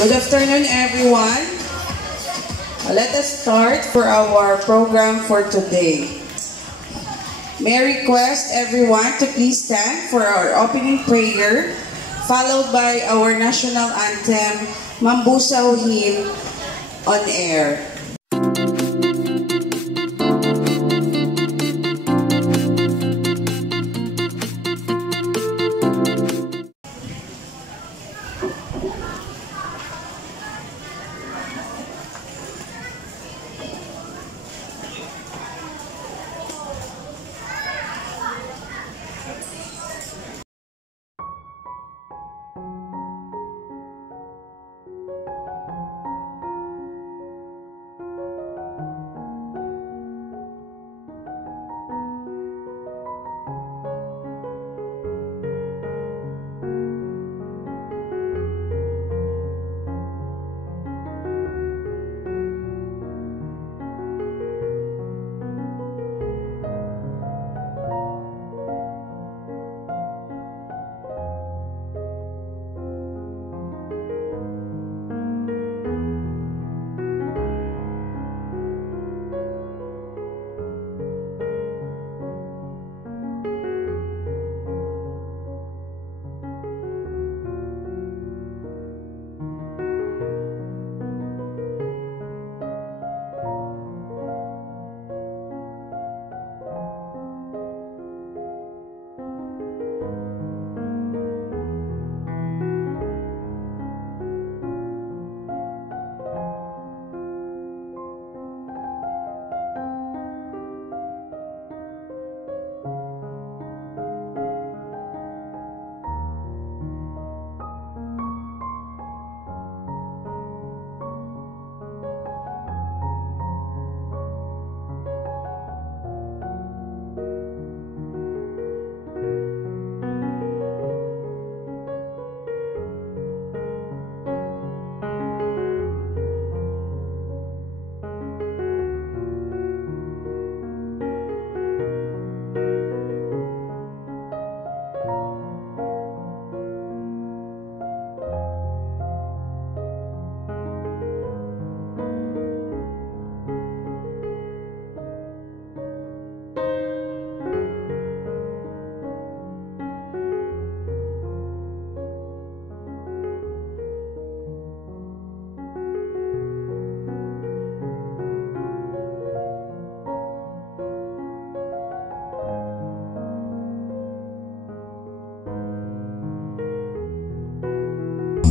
Good afternoon, everyone. Let us start for our program for today. May I request everyone to please stand for our opening prayer, followed by our national anthem, Mambusaw Hymn, on air.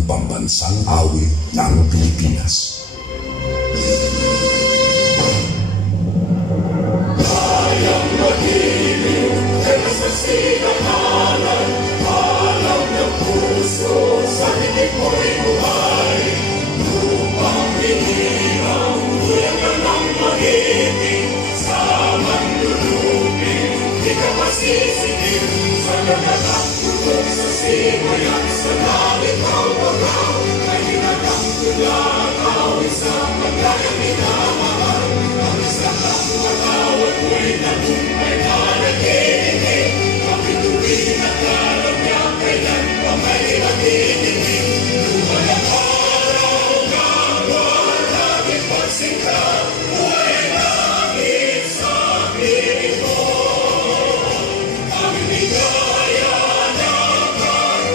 Pambansang awit ng Pilipinas. Kayang magiliw, temas na sinakalan, alam ng puso, sa tinig mo'y buhay. Lupang hinirang, tulad ka ng magiting, sa manlulupin, di ka masisitin, sa nagalang tulog sa simoy at sa langit ang bagaw, ay hinagang tulad, awit sa paglayang minamahal, ang isang ang matawag mo'y nagumpay na nagiginig, kapituin at alam niya, kailan pa may natitigil, lumalang araw na walang pagsingka, buhay langit sa piling mo, ang ligaya na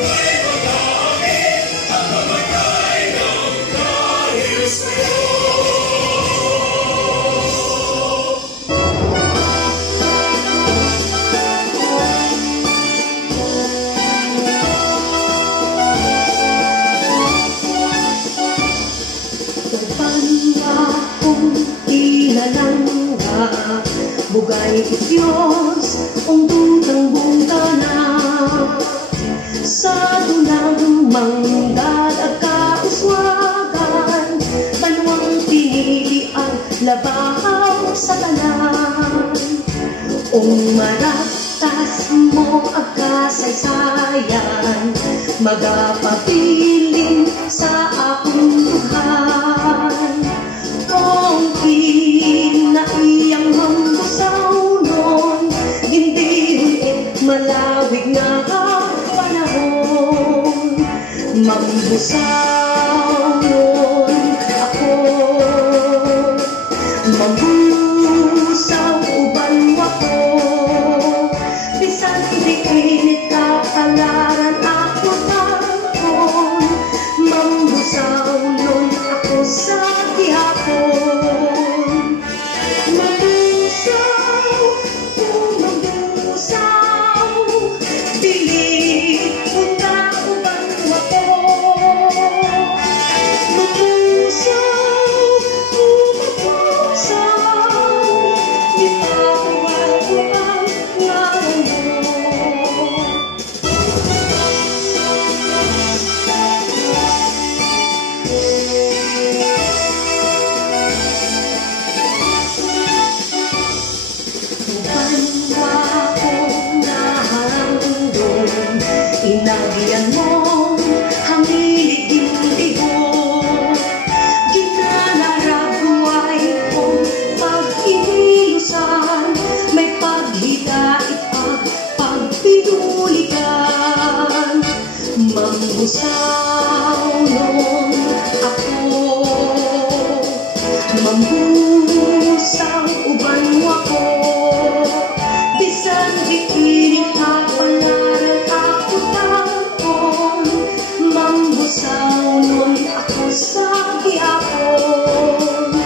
may mag-aamit, ang mamatay ng dahil sa'yo. Bugay Diyos, ang tutang bungtana sa tunang manggad at kauswagan, banwang pinili ang labaw sa tanan. Kung maratas mo ang kasaysayan, magapapiling sa akong tuhan. Kung kinaiyang mambusaw nun, hindi malawig na panahon. Mambusaw Mambusaw nun ako sa gihapon. Mambusaw, mambusaw, dili ko na ubang ako. Mambusaw, mambusaw, ipawal ko ang ngalan mo. Inagian mong hamilig-indigo, ginanarabuay kong pag-inilusan, may paghidait at pagpinulikan. Mambusaw nun ako, mambusaw uban mo ako, bisan di piling kapalaran ako tapon. Mambusaw nun ako sa gihapon.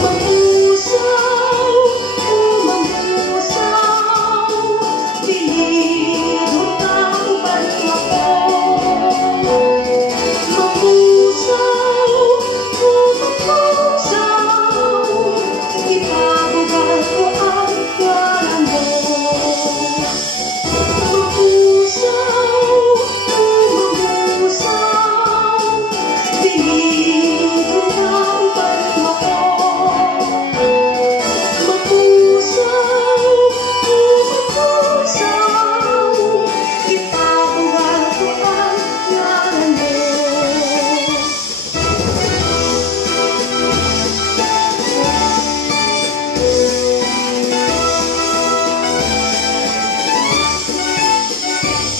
Mambusaw, mambusaw, biligon ka uban mo ako. Mambusaw, mambusaw, ipabugal ko ang ngalan mo. Mambusaw, mambusaw, biligon ka uban mo ako. Mambusaw, mambusaw, ipabugal ko ang ngalan mo.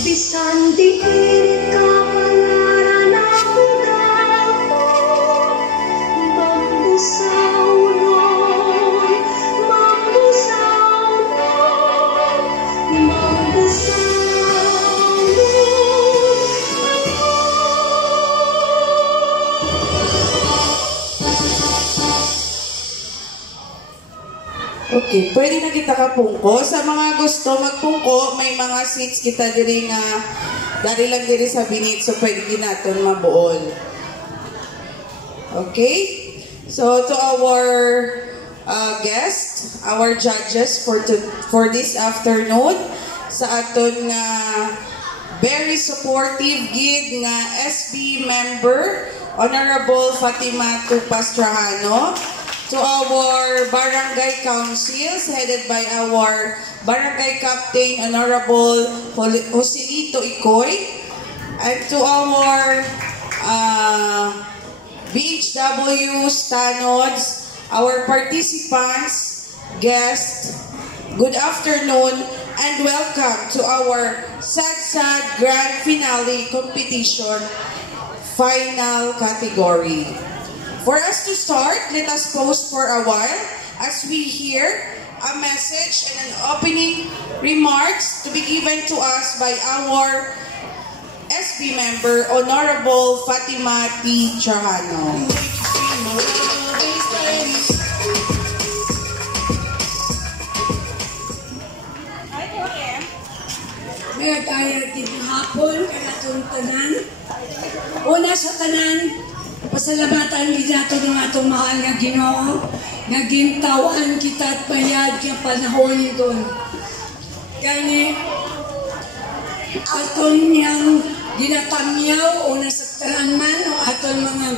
Bisan di pilit kapalaran ako tapon. Mambusaw nun, mambusaw nun, mambusaw nun ako. Okay, pwede na kita kapungko. Sa mga gusto magpungko, may mga seats kita diri nga dari lang diri sa binit, so pwede ginaton mabuol. Okay? So to our guests, our judges for this afternoon, sa aton nga very supportive gid nga SB member, Honorable Fatima Pastrahano, to our barangay councils headed by our barangay captain Honorable Joselito Icoy, and to our BHW Stanods, our participants, guests, good afternoon and welcome to our Sad Grand Finale Competition Final Category. For us to start, let us pause for a while as we hear a message and an opening remarks to be given to us by our SB member, Honorable Fatima T. Trajano. May kaya titong hapon, kanatong tanan. Una sa tanan, pasalamatan ginato ng atong mahal nga Ginoo, nga gintawan kita at bayad kaya panahon doon. Gani, aton niyang ginatamyaw, una sa tanan man, o aton mga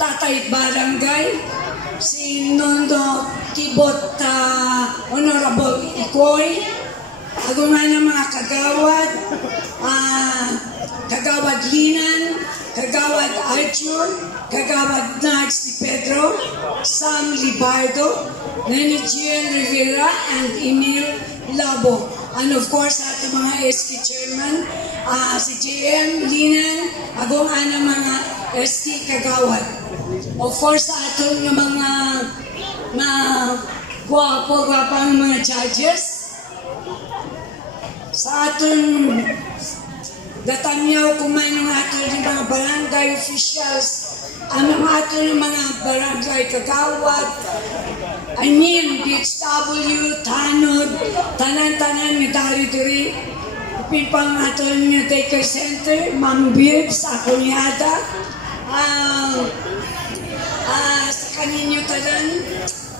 tatay barangay, si Nondo Tibot Honorable Icoy, agungan ng mga kagawad, kagawad Linan, kagawad Arjun, kagawad Nags ni Pedro, Sam Libardo, Nene Gian Rivera, and Emil Labo. And of course, ato mga SK chairman, si JM Linan, agungan ng mga SK kagawad. Of course, ato ng mga gwapo-gwapang mga judges, sa aton Datamyaw kumain ng ato ng mga barangay officials, ang mga ato ng mga barangay kagawad, BHW, Tanod, tanan-tanan ni Dari-Duri, pipang ato ng daycare center, Ma'am Birb, sa Akunyada, sa kaninyo tanan,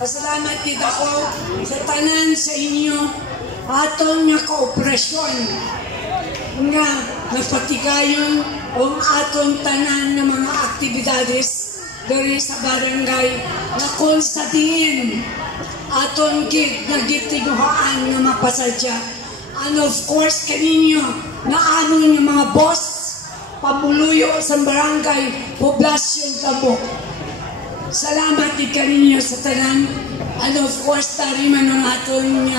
pasalamat din ako sa tanan sa inyo, aton nga kooperasyon, nga napatigayon ang aton tanan ng mga aktibidades dari sa barangay na kung sa din aton gig na gitiguhaan nga mapasadya. And of course kaninyo na amon yung mga boss pamuluyo sa barangay poblasyon Tabok. Salamat din kaninyo sa tanan. And of course tari man ang aton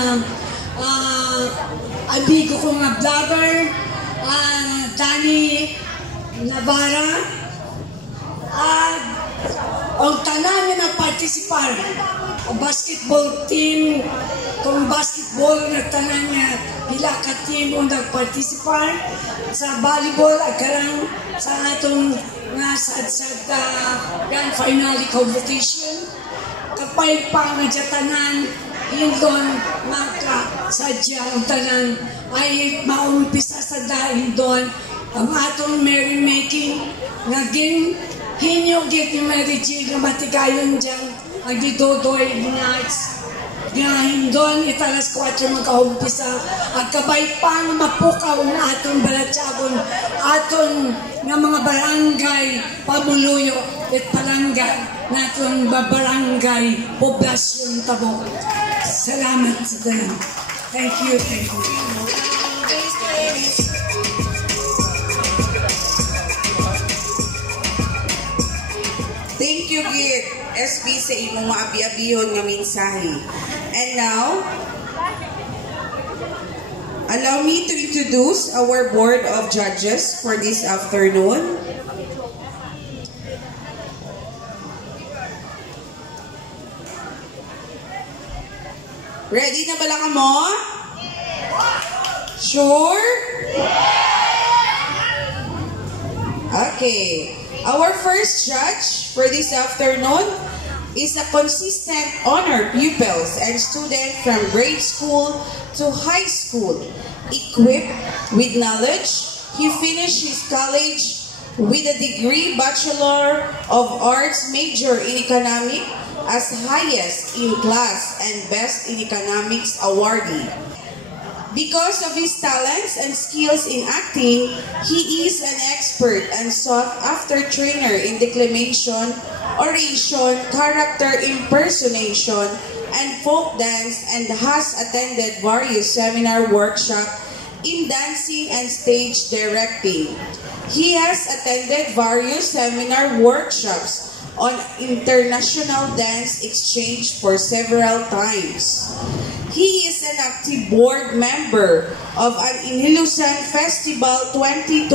amigo ko nga vlogger, Danny Navarra, ang tanan na nagpartisipar, ang basketball team, kung basketball na tanan niya, pila ka team ang nagpartisipar, sa volleyball, agkarang sa atong nasadsad grand finale competition, kapay pa nga tanan, hindon magkasadya ang tanan ay maumpisa sa dahil doon ang atong merrymaking naging hinyogit ni Mary G. na matigayon dyan ang didodoy nights nga hindon italas 4 magkaumpisa at kabay pa nga mapukaw ang atong balatsagon aton nga mga barangay pamuluyo at palangga naton barangay poblasyon Tabok. Salamat sa tanan. Thank you, thank you. Thank you, Git, SB sa imong maabi-abihon nga mensahe. And now, allow me to introduce our Board of Judges for this afternoon. Ready na bala ka mo? Sure? Okay. Our first judge for this afternoon is a consistent honor pupils and student from grade school to high school. Equipped with knowledge, he finished his college with a degree Bachelor of Arts major in Economics as highest in class and Best in Economics awardee. Because of his talents and skills in acting, he is an expert and sought-after trainer in declamation, oration, character impersonation, and folk dance, and has attended various seminar workshops in dancing and stage directing. He has attended various seminar workshops on international dance exchange for several times. He is an active board member of an Inilusan Festival 2023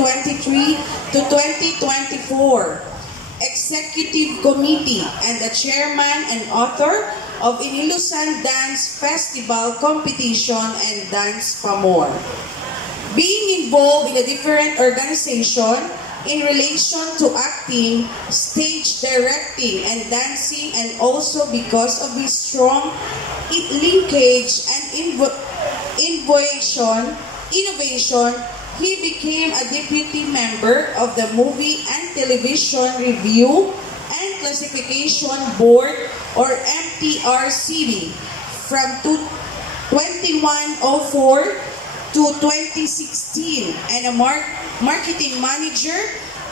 to 2024, Executive Committee, and the chairman and author of Inilusan Dance Festival Competition and Dance Pamor. Being involved in a different organization in relation to acting, stage directing, and dancing, and also because of his strong linkage and innovation, he became a deputy member of the Movie and Television Review and Classification Board, or MTRCB, from 2104 to 2016, and a marketing manager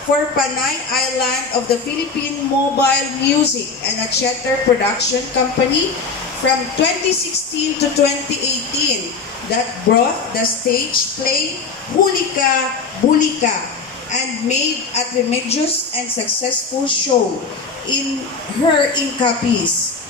for Panay Island of the Philippine Mobile Music and a theater production company from 2016 to 2018 that brought the stage play Hulika Bulika and made a tremendous and successful show in Capiz.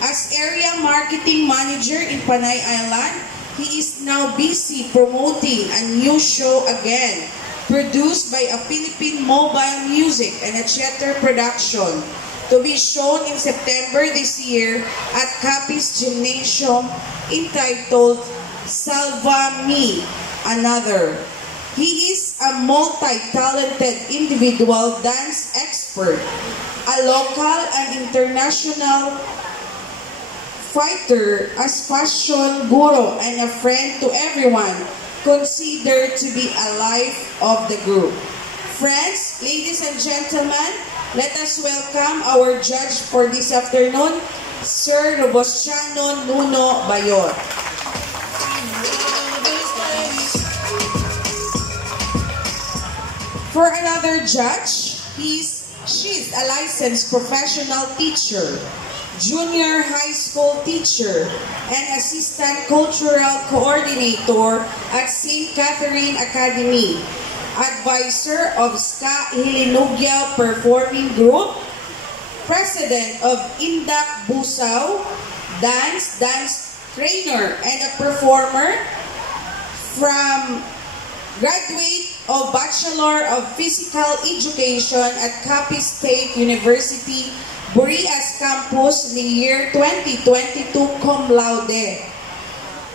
As area marketing manager in Panay Island, he is now busy promoting a new show again, produced by a Philippine Mobile Music and a theater production, to be shown in September this year at Capiz Gymnasium, entitled Salva Me Another. He is is a multi-talented individual dance expert, a local and international fighter, as fashion guru, and a friend to everyone, considered to be a life of the group. Friends, ladies and gentlemen, let us welcome our judge for this afternoon, Sir Robustiano Nuno Bayor. For another judge, she's a licensed professional teacher, junior high school teacher, and assistant cultural coordinator at St. Catherine Academy, advisor of Ska Hilinugyaw Performing Group, president of Indak Busaw, dance trainer, and a performer, from graduate of Bachelor of Physical Education at Capiz State University, Burias Campus, in the year 2022, cum laude.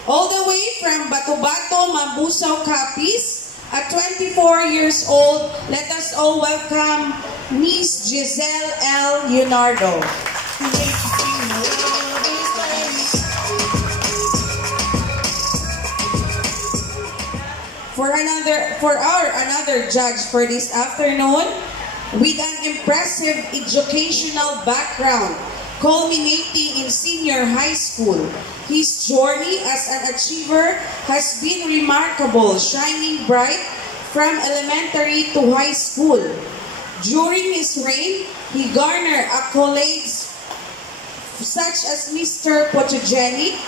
All the way from Batu-Bato, Mambusaw, Capiz, at 24 years old, let us all welcome Miss Giselle L. Leonardo. For another judge for this afternoon, with an impressive educational background, culminating in senior high school, his journey as an achiever has been remarkable, shining bright from elementary to high school. During his reign, he garnered accolades such as Mr. Photogenic,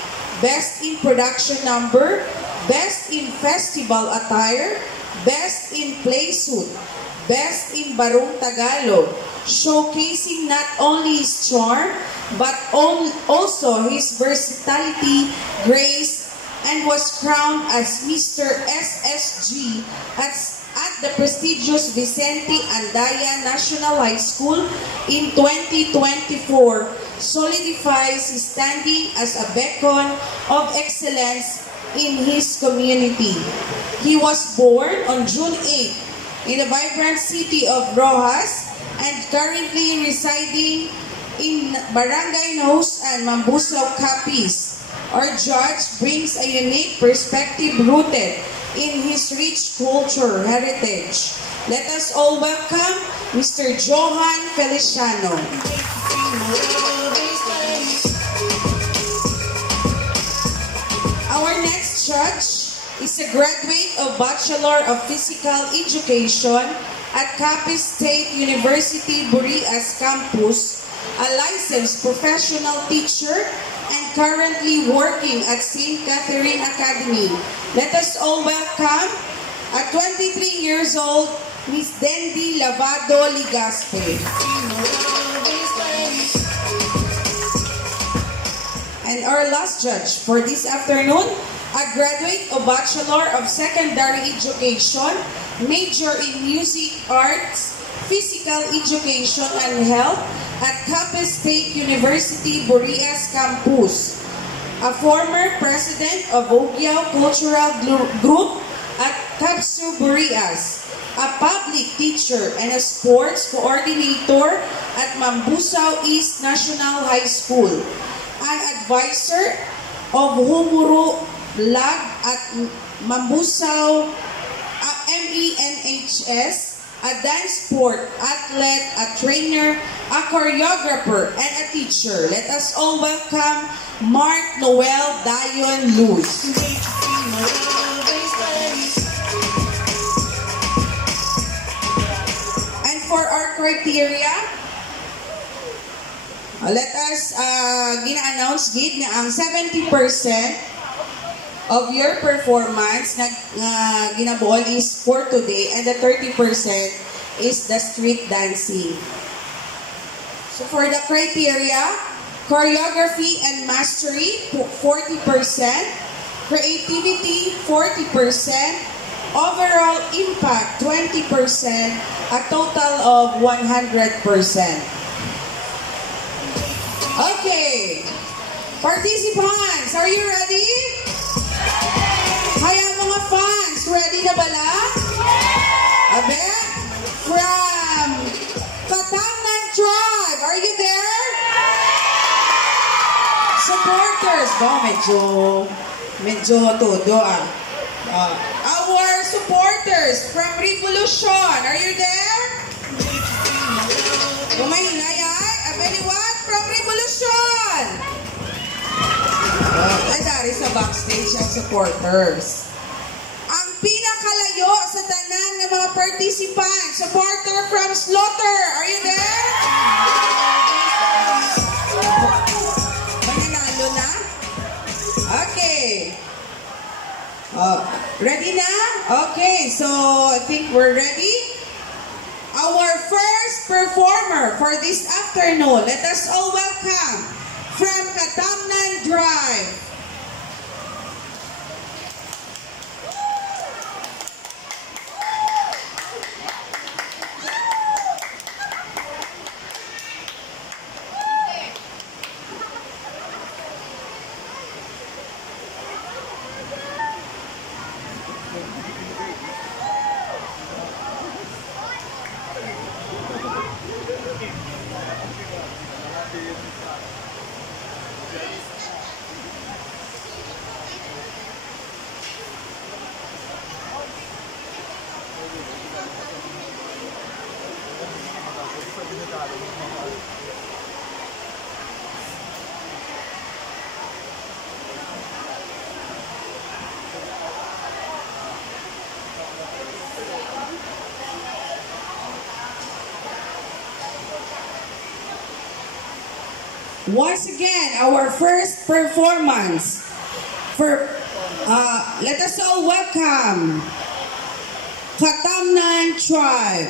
Best in Production Number, Best in Festival Attire, Best in Play Suit, Best in Barong Tagalog, showcasing not only his charm, but also his versatility, grace, and was crowned as Mr. SSG at the prestigious Vicente Andaya National High School in 2024, solidifies his standing as a beacon of excellence in his community. He was born on June 8 in the vibrant city of Rojas and currently residing in Barangay Nausan, Mambusaw, Capiz. Our judge brings a unique perspective rooted in his rich culture heritage. Let us all welcome Mr. Johan Feliciano. Our next judge is a graduate of Bachelor of Physical Education at Capiz State University, Burias Campus, a licensed professional teacher, and currently working at St. Catherine Academy. Let us all welcome, at 23 years old, Miss Dendy Lavado Ligaspe. And our last judge for this afternoon, a graduate of Bachelor of Secondary Education, major in Music Arts, Physical Education and Health at Capiz State University, Burias Campus, a former president of Ugyao Cultural Group at Capsu Burias, a public teacher and a sports coordinator at Mambusaw East National High School, an advisor of Humuru Lag at Mambusaw MENHS, a dance sport athlete, a trainer, a choreographer, and a teacher. Let us all welcome Mark Noel Dayon Luz. And for our criteria, let us gina-announce gid nga ang 70% of your performance na ginabuol is for today, and the 30% is the street dancing. So for the criteria, choreography and mastery 40%, creativity 40%, overall impact 20%, a total of 100%. Okay, participants, are you ready? Kaya mga fans, ready na bala? Abe, from Katamnan Tribe. Are you there? Supporters. Medyo todo ah. Our supporters from Revolution. Are you there? Kumahingay ay. Anyone from Revolution? Dari sa backstage ang supporters. Ang pinakalayo sa tanan ng mga participants, supporter from Slaughter. Are you there? Mananalo na? Okay. Ready na? Okay, so I think we're ready. Our first performer for this afternoon, let us all welcome from Katamnan Drive. Once again, our first performance. Let us all welcome Katamnan Tribe.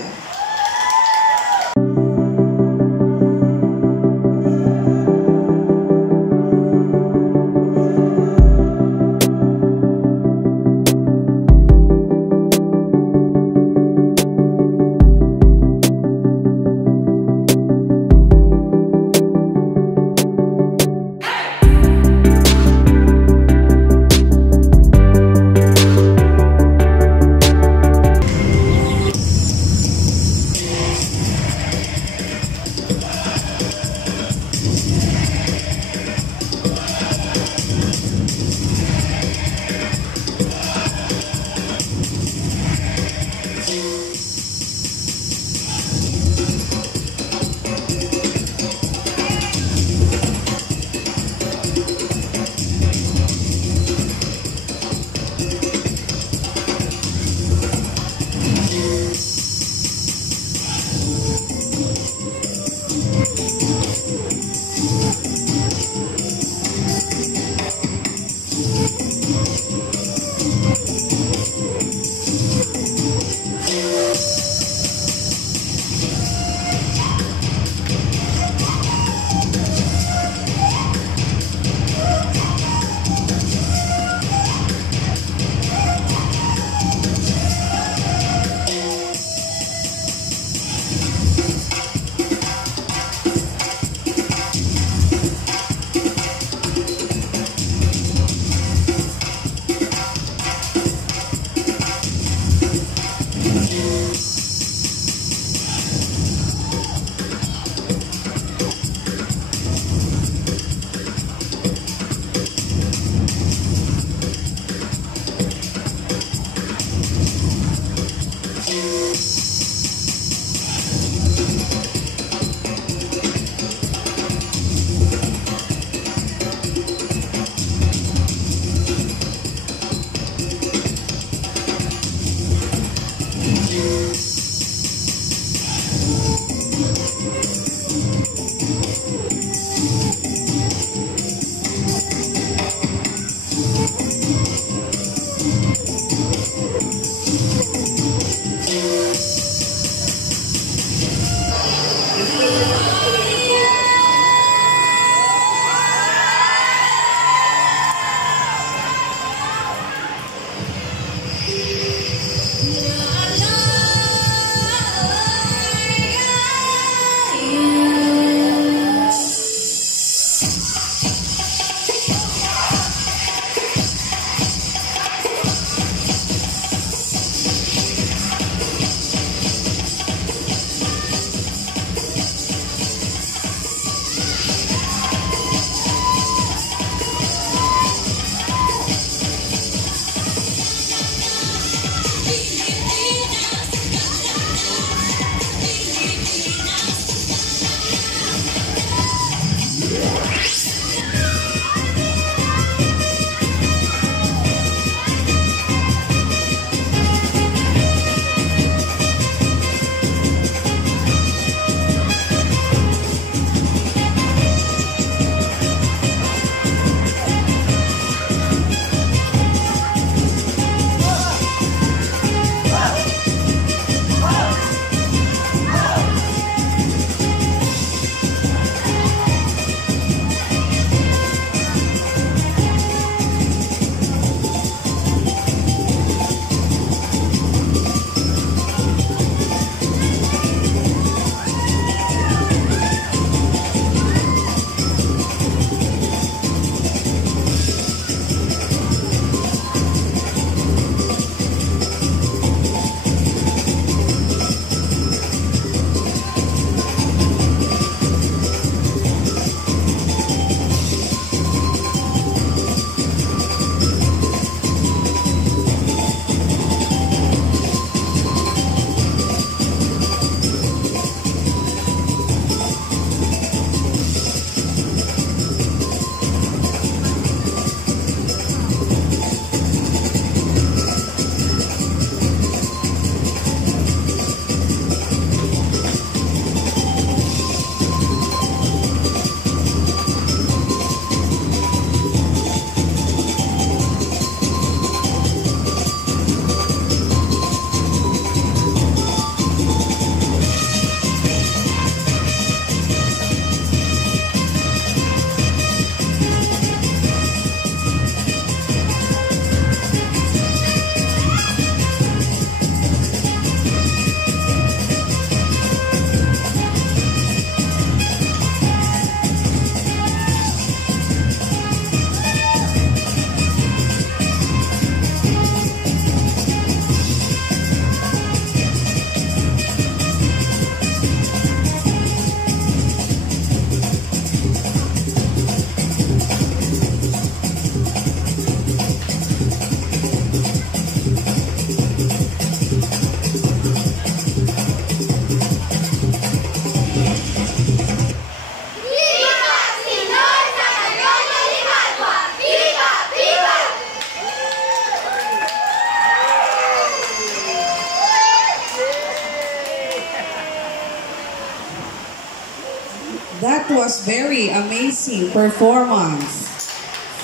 That was very amazing performance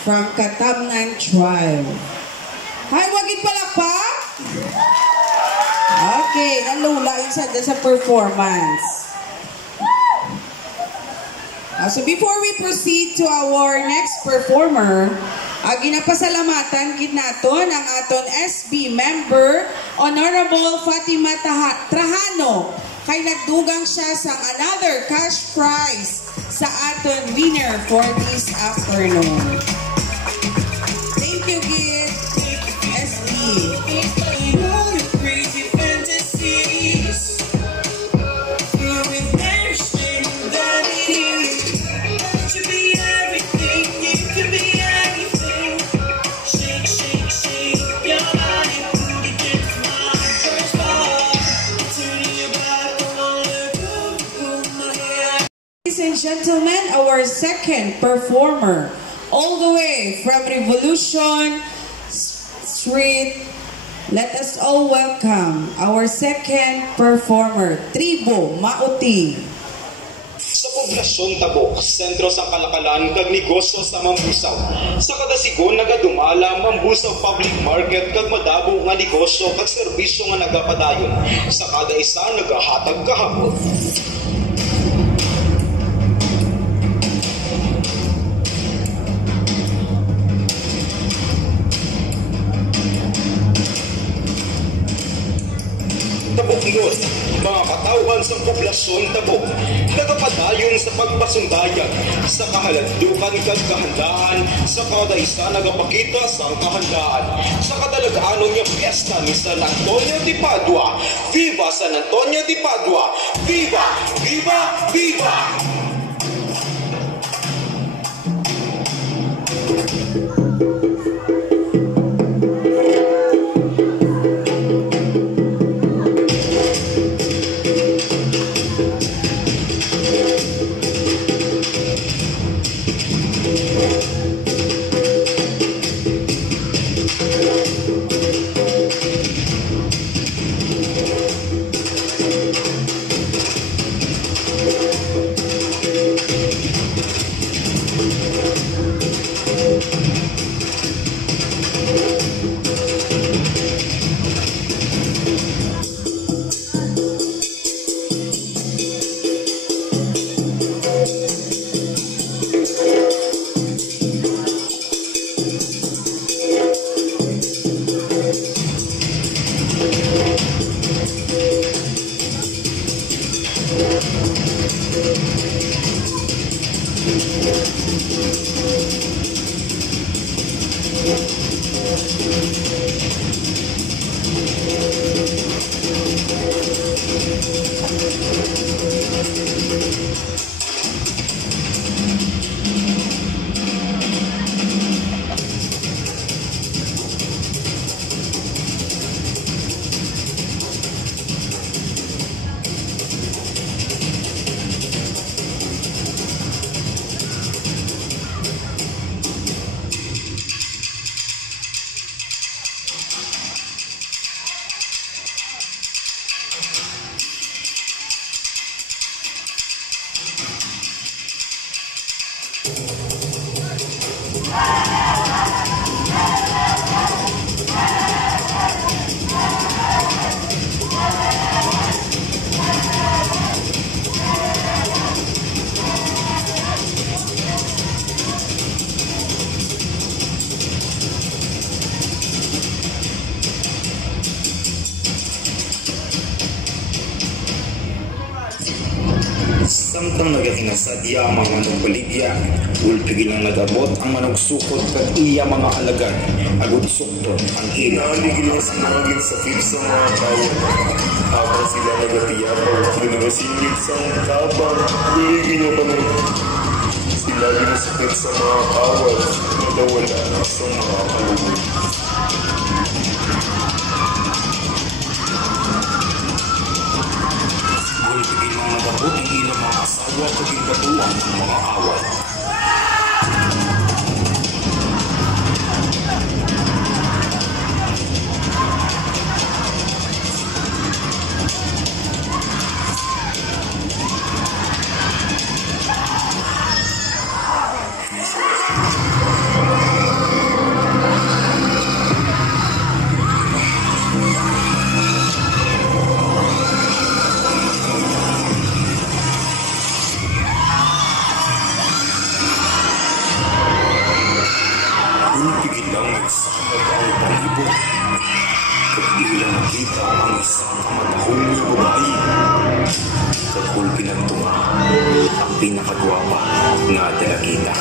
from Katamnan Tribe. Hay, wagin palakpak! Okay, nalula yung sa performance. So before we proceed to our next performer, ginapasalamatan gid naton ang aton SB member, Honorable Fatima Trajano. Kay nagdugang siya sa another cash prize sa aton winner for this afternoon. Thank you, Gid. SB. Ladies and gentlemen, our second performer, all the way from Revolution Street, let us all welcome our second performer, Tribo Mauti. Sa poblasyong Tabok, sentro sa kalakalan kag negosyo sa Mambusaw. Sa kadasigon nagadumala Mambusaw Public Market kag madabo nga negosyo kag serbisyo nga nagapadayon. Sa kada isa nagahatag kahapon. Tabok yun, mga katauhan sa poblasyon Tabok, nagapadayon sa pagpasundayan, sa kahalandukan kag kahandaan, sa kada isa nagapakita sa kahandaan, sa kadalagaan niya piyesta ni San Antonio de Padua. Viva San Antonio de Padua! Viva! Viva! Viva! Samtang nagatingasadya ang mga manong baligya, ulpigil ang nagabot ang managsukot kag iya mga alagad, agud sukton ang ina. Naligil ang sinangin sa tip sa mga tao. Habang sila nagatiyapaw, pinarasingit sa mga tabang, buligin nyo kami. Sila ginasakit sa mga kawal, nadawala sa mga kalugod. Ulpigil ang nagabot ang ilang mga asawa kag gindatuan ang mga away. pinakagwapa nga dalagita.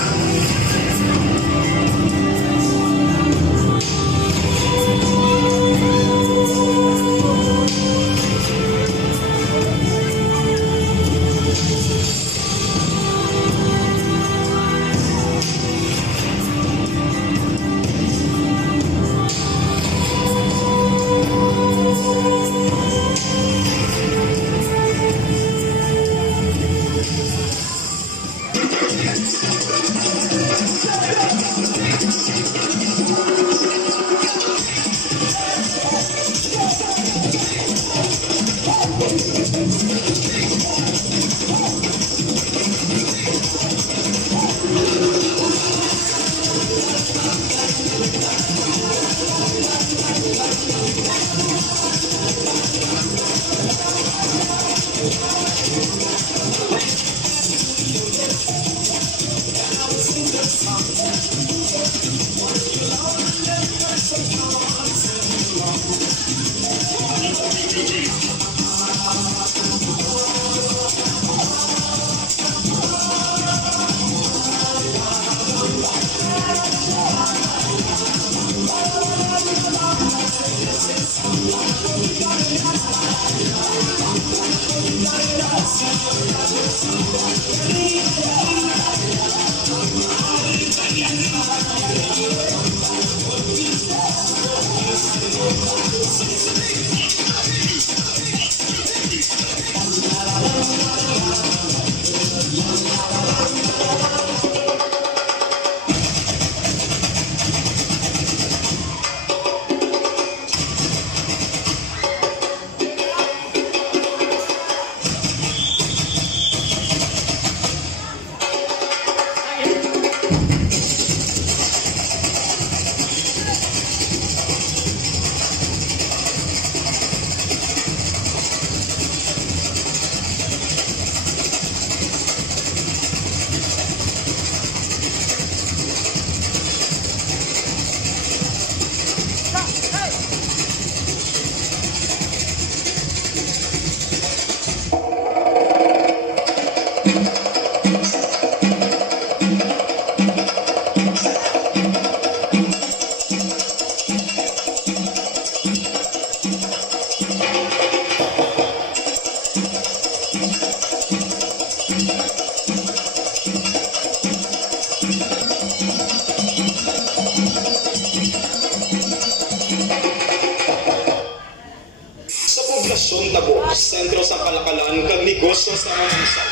sentro sa kalakalan kag negosyo sa manisa.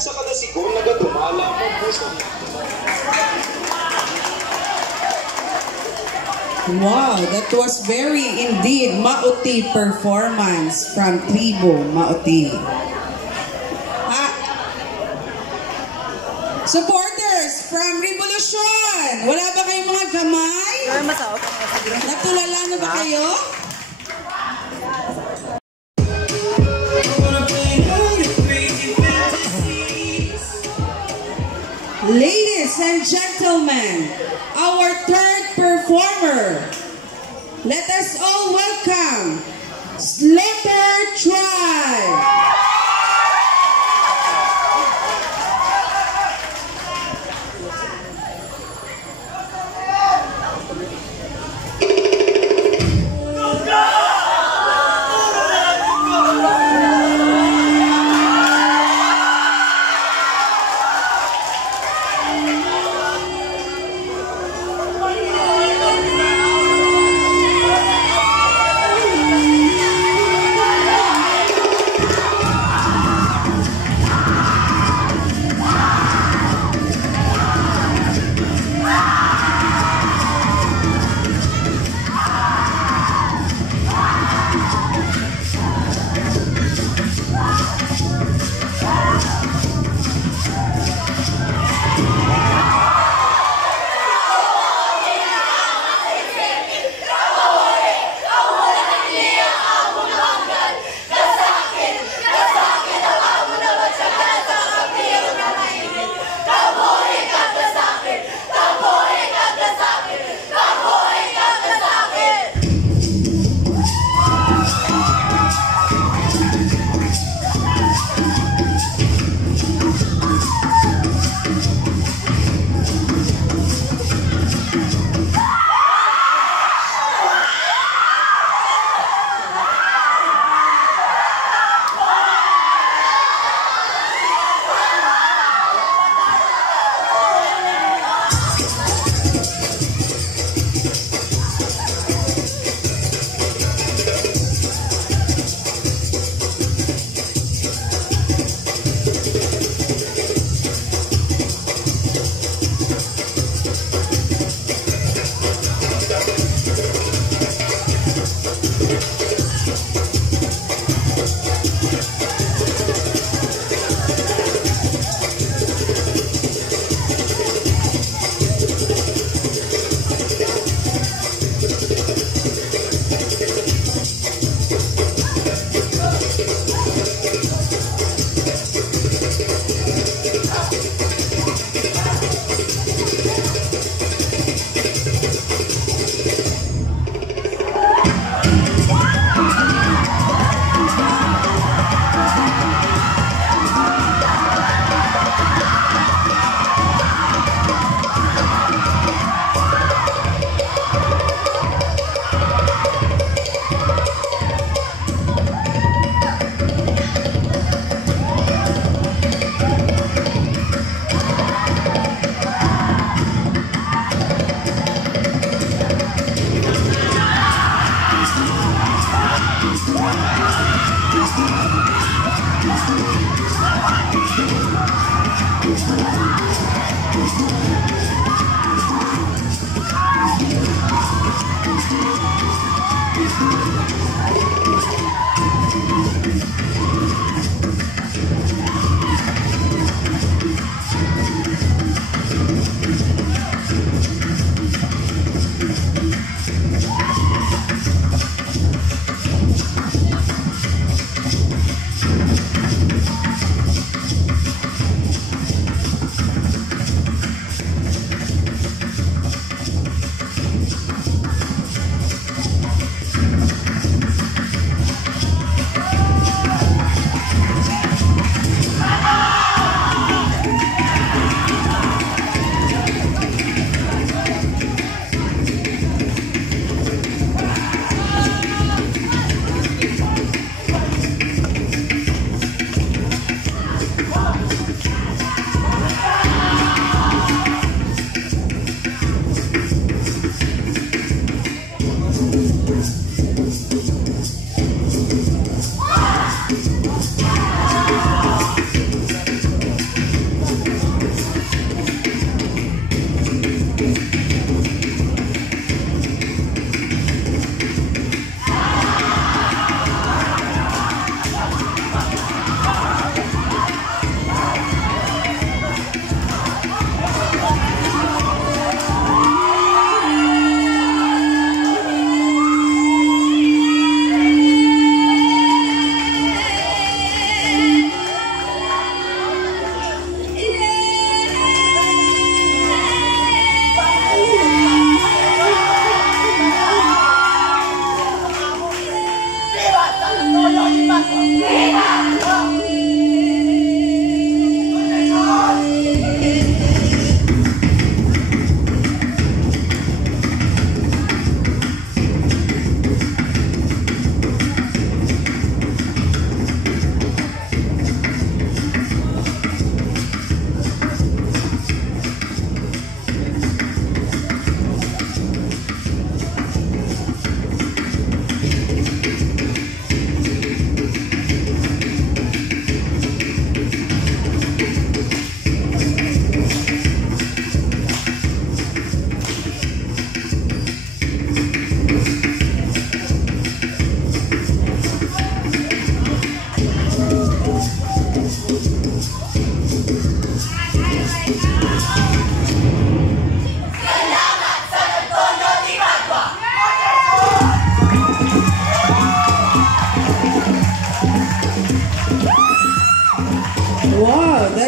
Sa kada sigon nagadumala ang puso. Wow, that was very indeed Mauti performance from Tribo Mauti. Supporters from Revolution, wala ba kayong mga kamay? Natulala na ba kayo? Ladies and gentlemen, our third performer, let us all welcome Slaughter Tribe.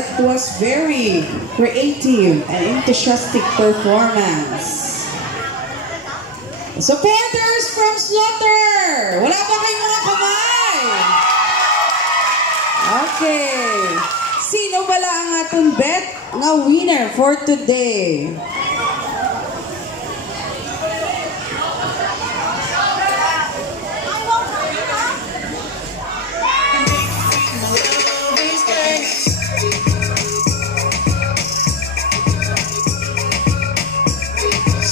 that was very creative and enthusiastic performance. Supporters from Slaughter! Wala ba kayong mga kamay? Okay. Sino bala ang atong bet na winner for today?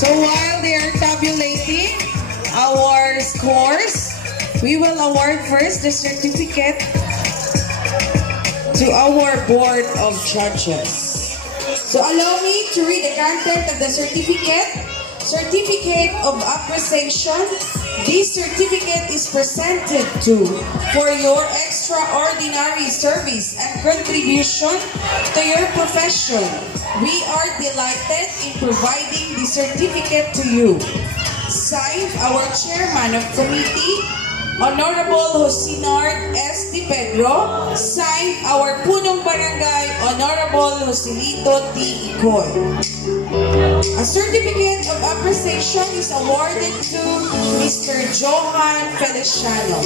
So while they are tabulating our scores, we will award first the certificate to our board of judges. So allow me to read the content of the certificate. Certificate of Appreciation. This certificate is presented to for your extraordinary service and contribution to your profession. We are delighted in providing the certificate to you. Signed, our Chairman of Committee, Honorable Josinard S. Di Pedro. Signed, our Punong Barangay, Honorable Joselito T. Icoy. A certificate of appreciation is awarded to Mr. Johan Feliciano.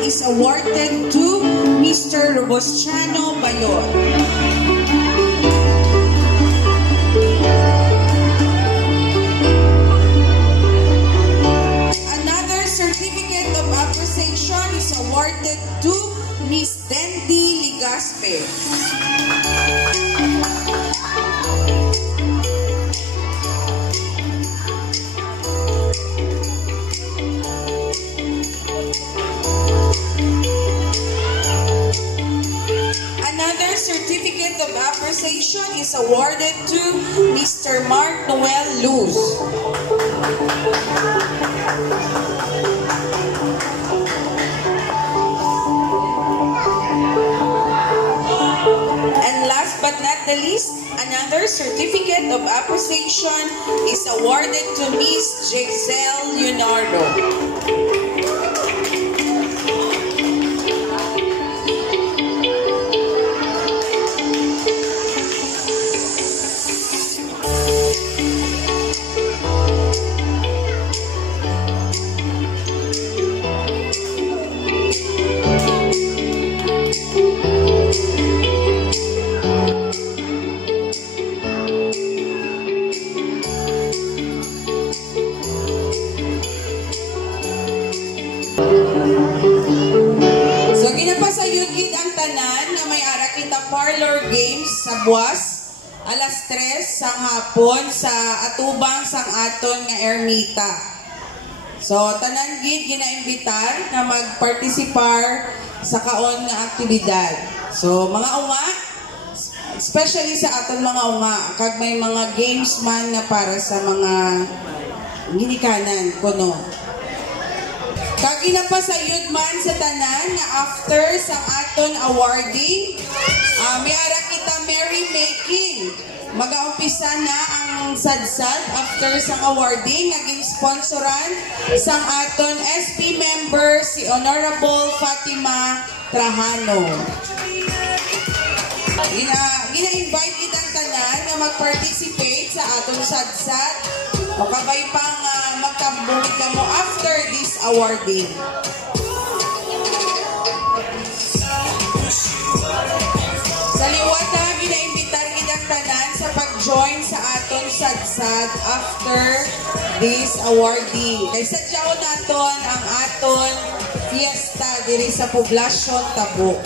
Is awarded to Mr. Robustiano Bayon. Another certificate of appreciation is awarded to Miss Dendi Ligaspe. Certificate of appreciation is awarded to Mr. Mark Noel Luz. And last but not the least, another certificate of appreciation is awarded to Miss Giselle Leonardo. Parlor games sa buwas alas 3 sang hapon sa atubang sang aton nga ermita. So tanan gid ginaimbitar na magpartisipar sa kaon nga aktibidad. So mga unga, especially sa aton mga unga, kag may mga games man nga para sa mga ginikanan kuno. Kag ginapasayod man sa tanan nga after sa aton awarding, may ara kita merrymaking. Mag-aumpisa na ang sadsad after sang awarding, naging sponsoran sang aton SP member si Honorable Fatima Trajano. Gina-invite kitang tanan na mag-participate sa aton sadsad o kabay pang magkabungit na mo after this awarding. Sa liwata, gina-imbitar kitang tanan sa pag-join sa aton sadsad after this awarding. Kay sadyaw naton ang aton fiesta diri sa Poblasyon Tabo.